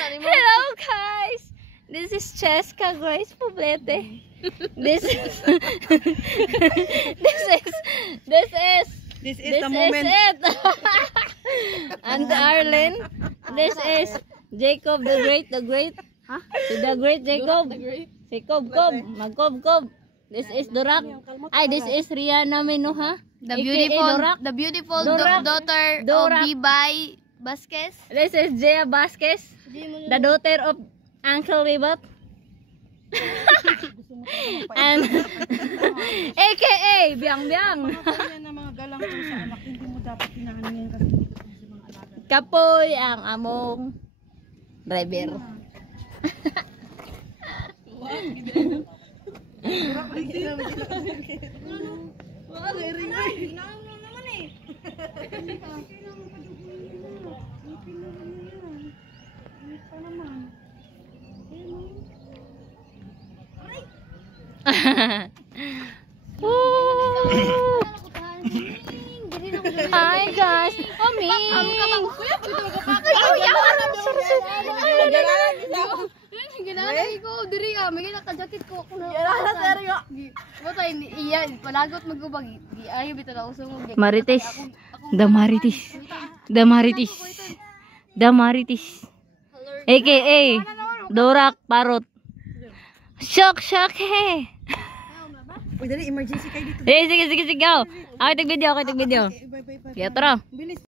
Hello guys! This is Cheska Grace Poblete. This is This is the moment. it. And Arlen, this is Jacob the Great. Huh? The Great Jacob. Jacob, Magkob. This is Dorak. Ay, this is Rihanna Minoha. The AKA beautiful Dorak. daughter Dorak. of Bibay Vasquez. This is Jaya Vasquez, the daughter of Uncle Ribat. And AKA Biang. Yan ang mga galang po sa anak. Hindi mo dapat pinahanin kasi dito po sa mga alaga. Kapoy ang among driver. Hi guys. Ginalay ko diri may naka-jacket ko ako na. Botay iya palagot magubag. Di ayo bitaw na usong. Marites. The Marites. AKA Dorak Parot. Shock he. Uy, dali, emergency kayo dito. Sige, go. Ako tag video. Bye. Kaya tara. Bilis.